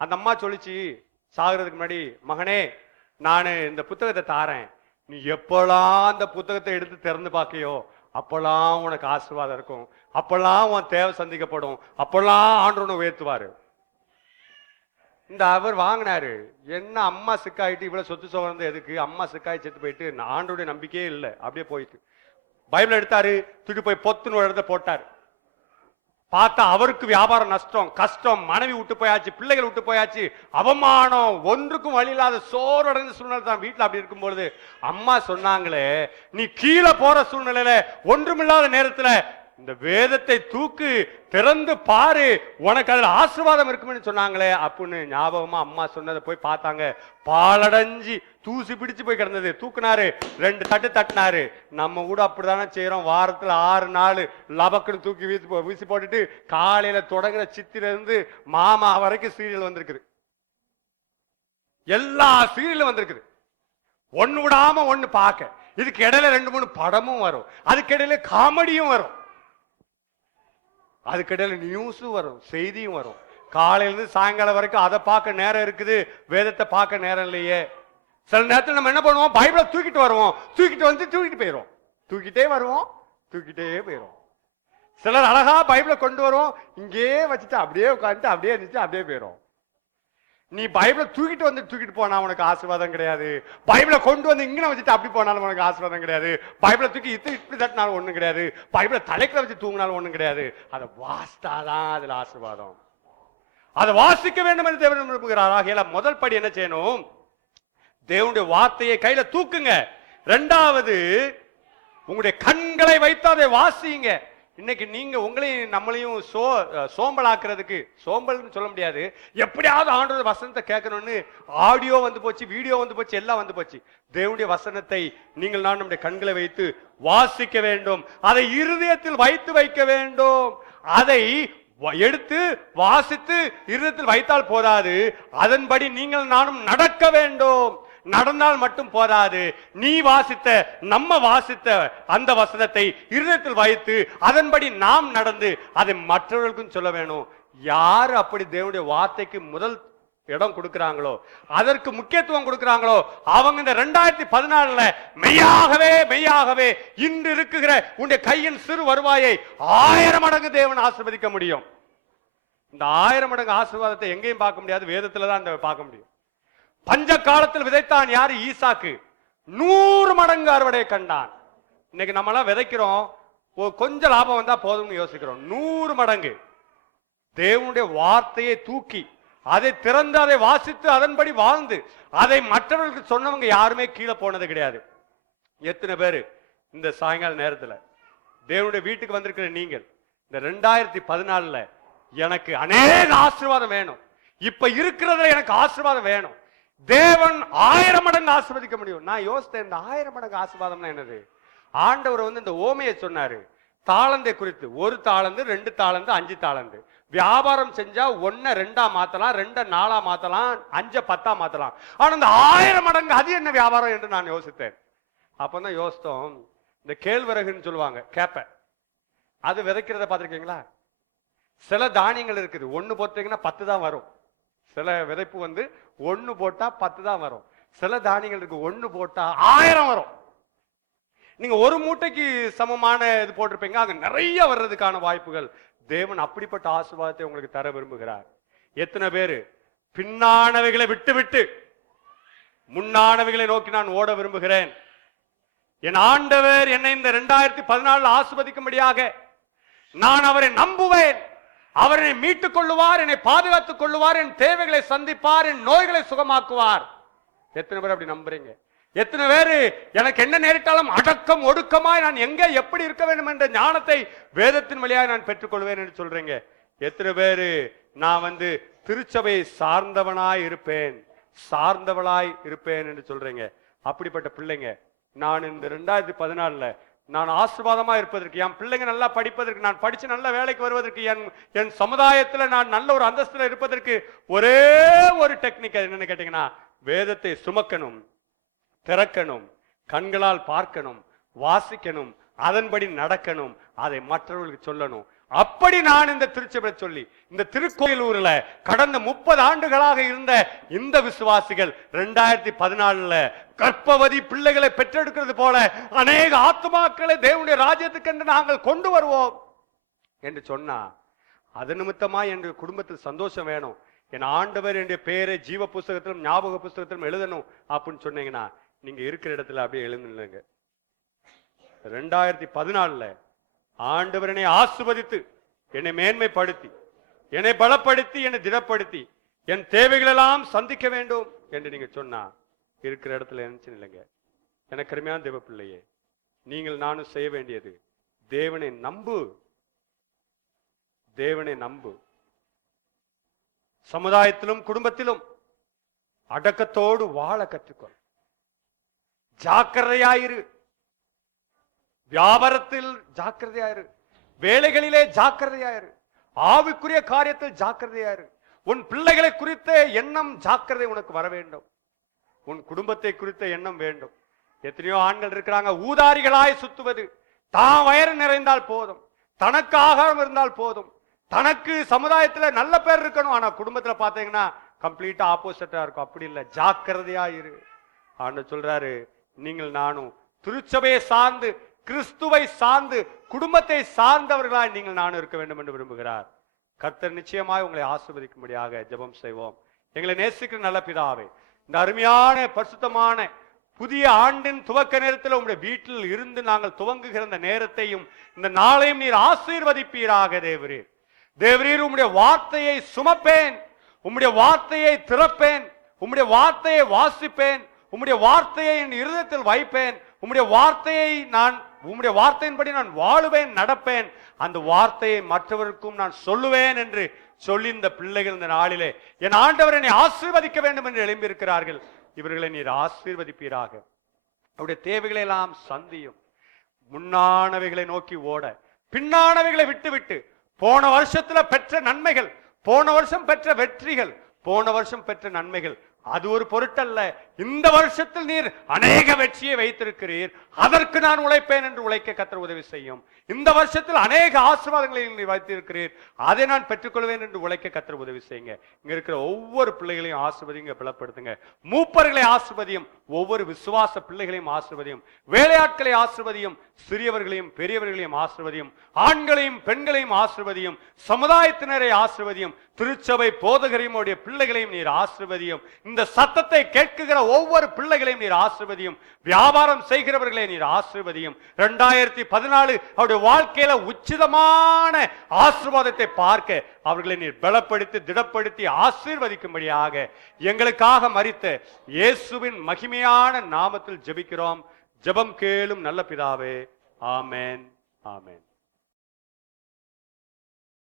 அந்த அம்மா சொல்லிச்சு சாகுறதுக்கு முன்னாடி, மகனே நான் இந்த புத்தகத்தை தாரேன், நீ எப்பெல்லாம் அந்த புத்தகத்தை எடுத்து திறந்து பார்க்கையோ அப்பெல்லாம் உனக்கு ஆசீர்வாதம் இருக்கும், அப்பெல்லாம் உன் தேவை சந்திக்கப்படும், அப்பெல்லாம் ஆண்டவனை உயர்த்துவாரு. இந்த அவர் வாங்கினாரு. என்ன அம்மா சிக்காயிட்டு இவ்வளவு சொத்து சுகர்ந்து எதுக்கு, அம்மா சிக்காய் செத்து போயிட்டு ஆண்டோடைய நம்பிக்கையே இல்லை, அப்படியே போயிட்டு பைபிள் எடுத்தாரு, தூக்கி போய் பொத்துன்னு ஒரு இடத்த போட்டாரு. பார்த்தா அவருக்கு வியாபாரம் நஷ்டம், கஷ்டம், மனைவி விட்டு போயாச்சு, பிள்ளைகள் விட்டு போயாச்சு, அவமானம், ஒன்றுக்கும் வழி இல்லாத சோர்வடைந்த சூழ்நிலை தான். வீட்டுல அப்படி இருக்கும்பொழுது அம்மா சொன்னாங்களே, நீ கீழே போற சூழ்நிலையில ஒன்றுமில்லாத நேரத்துல இந்த வேதத்தை தூக்கு, திறந்து பாரு, உனக்கு அதுல ஆசீர்வாதம் இருக்கும்னு சொன்னாங்களே அப்படின்னு ஞாபகமா அம்மா சொன்னதை போய் பார்த்தாங்க. பாலடைஞ்சி தூசி பிடிச்சு போய் கிடந்தது. தூக்குனாரு, 2 தட்டு தட்டினாரு. நம்ம கூட அப்படித்தானே செய்யறோம். வாரத்துல 6 நாள் லபக்குன்னு தூக்கி வீசி போட்டுட்டு காலையில தொடங்குற சித்திர இருந்து மாமா வரைக்கும் சீரியல் வந்திருக்குது. எல்லா சீரியலும் வந்திருக்குது. ஒண்ணு விடாம ஒண்ணு பார்க்க. இதுக்கு இடையில 2-3 படமும் வரும், அதுக்கு இடையில காமெடியும் வரும், அதுக்கிடையில நியூஸும் வரும், செய்தியும் வரும். காலையிலிருந்து சாயங்காலம் வரைக்கும் அதை பார்க்க நேரம் இருக்குது, வேதத்தை பார்க்க நேரம் இல்லையே. சில நேரத்தில் நம்ம என்ன பண்ணுவோம், பைபிளை தூக்கிட்டு வருவோம், தூக்கிட்டு போயிடுவோம், தூக்கிட்டே வருவோம், தூக்கிட்டே போயிடுவோம். சிலர் அழகா பைபிளை கொண்டு வருவோம், இங்கே வச்சுட்டு அப்படியே உட்காந்துட்டு அப்படியே இருந்துச்சு அப்படியே போயிடும். நீ பைபிளை தூக்கிட்டு போனா உனக்கு ஆசீர்வாதம் கிடையாது. பைபிளை கொண்டு வந்து இங்கே வச்சுட்டு அப்படி போனாலும் உனக்கு ஆசீர்வாதம் கிடையாது. பைபிளை தூக்கி இப்படி தட்டினாலும் ஒண்ணும் கிடையாது. பைபிளை தலைக்கில வச்சு தூங்கினாலும் ஒண்ணும் கிடையாது. அதை வாசித்தாதான் அதுல ஆசீர்வாதம். அதை வாசிக்க வேண்டும் என்று தேவன் விரும்புகிறார். ஆகையால முதல் படி என்ன செய்யணும், தேவனுடைய வார்த்தையை கையில தூக்குங்க. 2வது, உங்களுடைய கண்களை வைத்து அதை வாசிங்க. இன்னைக்கு நீங்க உங்களையும் நம்மளையும் சோம்பலாக்குறதுக்கு, சோம்பல்னு சொல்ல முடியாது, எப்படியாவது ஆண்டவருடைய வசனத்தை கேட்கணும்னு ஆடியோ வந்து போச்சு, வீடியோ வந்து போச்சு, எல்லாம் வந்து போச்சு. தேவனுடைய வசனத்தை நீங்கள் நான் நம்முடைய கண்களை வைத்து வாசிக்க வேண்டும். அதை இருதயத்தில் வைக்க வேண்டும். அதை எடுத்து வாசித்து இருதயத்தில் வைத்தால் போதாது, அதன்படி நீங்கள் நானும் நடக்க வேண்டும். நடந்தால் மட்டும் போதாது, நீ வாசித்த, நம்ம வாசித்த அந்த வசனத்தை இருதயத்தில் வைத்து அதன்படி நாம் நடந்து அதை மற்றவர்களுக்கும் சொல்ல வேணும். யாரு அப்படி தேவனுடைய வார்த்தைக்கு முதல் இடம் கொடுக்கிறாங்களோ, அதற்கு முக்கியத்துவம் கொடுக்கிறாங்களோ, அவங்க இந்த 2014 மெய்யாகவே இன்று இருக்குகிற உன்னுடைய கையின் சிறு வருவாயை 1000 மடங்கு தேவன் ஆசீர்வதிக்க முடியும். இந்த 1000 மடங்கு ஆசீர்வாதத்தை எங்கேயும் பார்க்க முடியாது, வேதத்துல தான் பார்க்க முடியும். பஞ்ச காலத்தில் விதைத்தான் யாரு, ஈசாக்கு. 100 மடங்கு அறுவடை கண்டான். இன்னைக்கு நம்மளாம் விதைக்கிறோம், கொஞ்சம் லாபம் வந்தா போதும்னு யோசிக்கிறோம். 100 மடங்கு தேவனுடைய வார்த்தையை தூக்கி அதை திறந்து அதை வாசித்து அதன்படி வாழ்ந்து அதை மற்றவர்களுக்கு சொன்னவங்க யாருமே கீழே போனது கிடையாது. எத்தனை பேரு இந்த சாயங்கால நேரத்துல தேவனுடைய வீட்டுக்கு வந்திருக்கிற நீங்கள் இந்த 2014 எனக்கு அநேக ஆசீர்வாதம் வேணும், இப்ப இருக்கிறதுல எனக்கு ஆசீர்வாதம் வேணும், தேவன் 1000 மடங்கு ஆசீர்வதிக்க முடியும். நான் யோசித்தேன், இந்த 1000 மடங்கு ஆசீர்வாதம்னா என்னது? ஆண்டவர் இந்த ஓமையை சொன்னாரு தாளந்தை குறித்து. 1 தாளந்து, 2 தாளந்து, 5 தாளந்து. வியாபாரம் செஞ்சா 1 2 மாத்தலாம், 2 4 மாத்தலாம், 5 10 மாத்தலாம். ஆனா இந்த 1000 மடங்கு அது என்ன வியாபாரம் என்று நான் யோசித்தேன். அப்பதான் யோசித்தோம், இந்த கேழ்வரகுன்னு சொல்லுவாங்க, கேப்ப, அது விதைக்கிறத பார்த்திருக்கீங்களா? சில தானியங்கள் இருக்குது, 1 போட்டீங்கன்னா 10 தான் வரும். சில விதைப்பு 1 போட்டா 10 தான் வரும். சில தானியங்கள் இருக்கு 1 போட்டா 1000 வரும். நீங்க 1 மூட்டைக்கு சமமான இது போட்டிருப்பீங்க, அங்க நிறைய வர்றதுக்கான வாய்ப்புகள். தேவன் அப்படிப்பட்ட ஆசீர்வாதத்தை உங்களுக்கு தர விரும்புகிறார். எத்தனை பேரு பின்னானவைகளை விட்டு முன்னானவைகளை நோக்கி நான் ஓட விரும்புகிறேன். என் ஆண்டவர் என்னை இந்த 2014 ஆசீர்வதிக்கும்படியாக நான் அவரை நம்புவேன். அவர் என்னை மீட்டுக் கொள்ளுவார், என்னை பாதுகாத்துக் கொள்ளுவார், என் தேவைகளை சந்திப்பார், என் நோய்களை சுகமாக்குவார். எத்தனை பேர் அப்படி நம்புறீங்க? எத்தனை பேரு எனக்கு என்ன நேரிட்டாலும் அடக்கம் ஒடுக்கமாய் நான் எங்க எப்படி இருக்க வேண்டும் என்ற ஞானத்தை வேதத்தின் வழியாக நான் பெற்றுக்கொள்வேன் என்று சொல்றீங்க? எத்தனை பேரு நான் திருச்சபையை சார்ந்தவனாய் இருப்பேன், சார்ந்தவளாய் இருப்பேன் என்று சொல்றீங்க? அப்படிப்பட்ட பிள்ளைங்க நான் இந்த 2014 நான் ஆசீர்வாதமா இருப்பதற்கு, என் பிள்ளைங்க நல்லா படிப்பதற்கு, நான் படிச்சு நல்ல வேலைக்கு வருவதற்கு, என் சமுதாயத்துல நான் நல்ல ஒரு அந்தஸ்துல இருப்பதற்கு ஒரே ஒரு டெக்னிக் என்னன்னு கேட்டீங்கன்னா, வேதத்தை சுமக்கணும், திறக்கணும், கண்களால் பார்க்கணும், வாசிக்கணும், அதன்படி நடக்கணும், அதை மற்றவர்களுக்கு சொல்லணும். அப்படி நான் இந்த திருச்சபை சொல்லி இந்த திருக்கோயிலூர்ல கடந்த 30 ஆண்டுகளாக இருந்த இந்த விசுவாசிகள் 2014 கர்ப்பவதி பிள்ளைகளை பெற்றெடுக்கிறது போல அநேக ஆத்துமாக்களை தேவனுடைய ராஜ்யத்துக்கு என்று நாங்கள் கொண்டு வருவோம் என்று சொன்னா, அது நிமித்தமா என் குடும்பத்தில் சந்தோஷம் வேணும், என் ஆண்டவர் என்னுடைய பேரை ஜீவ புஸ்தகத்திலும் ஞாபக புஸ்தகத்திலும் எழுதணும் அப்படின்னு சொன்னீங்கன்னா நீங்க இருக்கிற இடத்துல அப்படியே எழுந்துங்க. 2014 ஆண்டவர் என்னை ஆசீர்வதித்து என்னை மேன்மைப்படுத்தி என்னை பலப்படுத்தி என்னை திடப்படுத்தி என் தேவைகளெல்லாம் சந்திக்க வேண்டும் என்று நீங்க சொன்னா இருக்கிற இடத்துல நினைச்சு இல்லைங்க. எனக்கு அருமையான தேவ பிள்ளையே, நீங்கள் நானும் செய்ய வேண்டியது தேவனை நம்பு, தேவனை நம்பு. சமுதாயத்திலும் குடும்பத்திலும் அடக்கத்தோடு வாழ கற்றுக்கொள். ஜாக்கிரதையாயிரு, வியாபாரத்தில் ஜாக்கிரதையாயிரு, வேலைகளிலே ஜாக்கிரதையாயிரு, ஆவிக்குரிய காரியத்தில் ஜாக்கிரதையாயிரு. உன் பிள்ளைகளை குறித்த எண்ணம் ஜாக்கிரதை உனக்கு வர வேண்டும். உன் குடும்பத்தை குறித்த எண்ணம் வேண்டும். எத்தனையோ ஆண்கள் இருக்கிறாங்க ஊதாரிகளாய் சுத்துவது. தான் வயிறு நிறைந்தால் போதும், தனக்கு ஆகாரம் இருந்தால் போதும், தனக்கு சமுதாயத்துல நல்ல பேர் இருக்கணும், ஆனா குடும்பத்துல பாத்தீங்கன்னா கம்ப்ளீட்டா ஆப்போசிட்டா இருக்கும். அப்படி இல்லை, ஜாக்கிரதையா இரு. ஆண்டவர் சொல்றாரு, நீங்கள் நானும் திருச்சபையை சார்ந்து கிறிஸ்துவை சார்ந்து குடும்பத்தை சார்ந்தவர்களாய் நீங்கள் நானும் இருக்க வேண்டும் என்று விரும்புகிறார். கர்த்தர் நிச்சயமாய் உங்களை ஆசீர்வதிக்கும்படியாக ஜெபம் செய்வோம். எங்களை நேசிக்கிற நல்ல பிதாவே, இந்த அருமையான பரிசுத்தமான புதிய ஆண்டின் துவக்க நேரத்தில் உங்களுடைய வீட்டில் இருந்து நாங்கள் துவங்குகிற இந்த நேரத்தையும் இந்த நாளையும் நீர் ஆசீர்வதிப்பீராக. தேவரீர், தேவரீர், உம்முடைய வார்த்தையை சுமப்பேன், உம்முடைய வார்த்தையை திறப்பேன், உம்முடைய வார்த்தையை வாசிப்பேன், உம்முடைய வார்த்தையை என் இருதயத்தில் வைப்பேன், உம்முடைய வார்த்தையை உம்முடைய வார்த்தையின்படி நான் வாழுவேன், நடப்பேன், அந்த வார்த்தையை மற்றவருக்கும் நான் சொல்லுவேன் என்று சொல்லி இந்த பிள்ளைகள் இந்த நாளிலே என் ஆண்டவர் என்னை ஆசீர்வதிக்க வேண்டும் என்று எழும்பியிருக்கிறார்கள். இவர்களை நீர் ஆசீர்வதிப்பீராக. அவருடைய தேவைகளை எல்லாம் சந்தியும். முன்னானவைகளை நோக்கி ஓட பின்னானவைகளை விட்டு போன வருஷத்துல பெற்ற நன்மைகள், போன வருஷம் பெற்ற வெற்றிகள், போன வருஷம் பெற்ற நன்மைகள் அது ஒரு பொருட்டல்ல. இந்த வருஷத்தில் நீர் அநேக வெற்றியை வைத்திருக்கிறீர், அதற்கு நான் உழைப்பேன் என்று உழைக்க கர்த்தர் உதவி செய்யும். இந்த வருஷத்தில் அநேக ஆசீர்வாதங்களை நீர் வைத்திருக்கிறீர், அதை நான் பெற்றுக்கொள்வேன் என்று உழைக்க கர்த்தர் உதவி செய்யுங்க. இங்க இருக்கிற ஒவ்வொரு பிள்ளைகளையும் ஆசீர்வதிங்க, பலப்படுத்துங்க. மூப்பர்களை ஆசீர்வதியும், ஒவ்வொரு விசுவாச பிள்ளைகளையும் ஆசீர்வதியும், வேலையாட்களை ஆசீர்வதியும், சிறியவர்களையும் பெரியவர்களையும் ஆசீர்வதியும், ஆண்களையும் பெண்களையும் ஆசீர்வதியும், சமுதாயத்தினரை ஆசீர்வதியும், திருச்சபை போதகரையும் உடைய பிள்ளைகளையும் நீர் ஆசீர்வதியும். இந்த சத்தத்தை கேட்குகிற ஒவ்வொரு பிள்ளைகளையும் நீர் ஆசீர்வதியும். வியாபாரம் செய்கிறவர்களை நீர் ஆசீர்வதியும். 2014 அவருடைய வாழ்க்கையில உச்சிதமான ஆசீர்வாதத்தை பார்க்க அவர்களை நீர் பலப்படுத்தி திடப்படுத்தி ஆசீர்வதிக்கும்படியாக எங்களுக்காக மரித்த இயேசுவின் மகிமையான நாமத்தில் ஜெபிக்கிறோம். ஜெபம் கேளும் நல்ல பிதாவே. ஆமென், ஆமென்.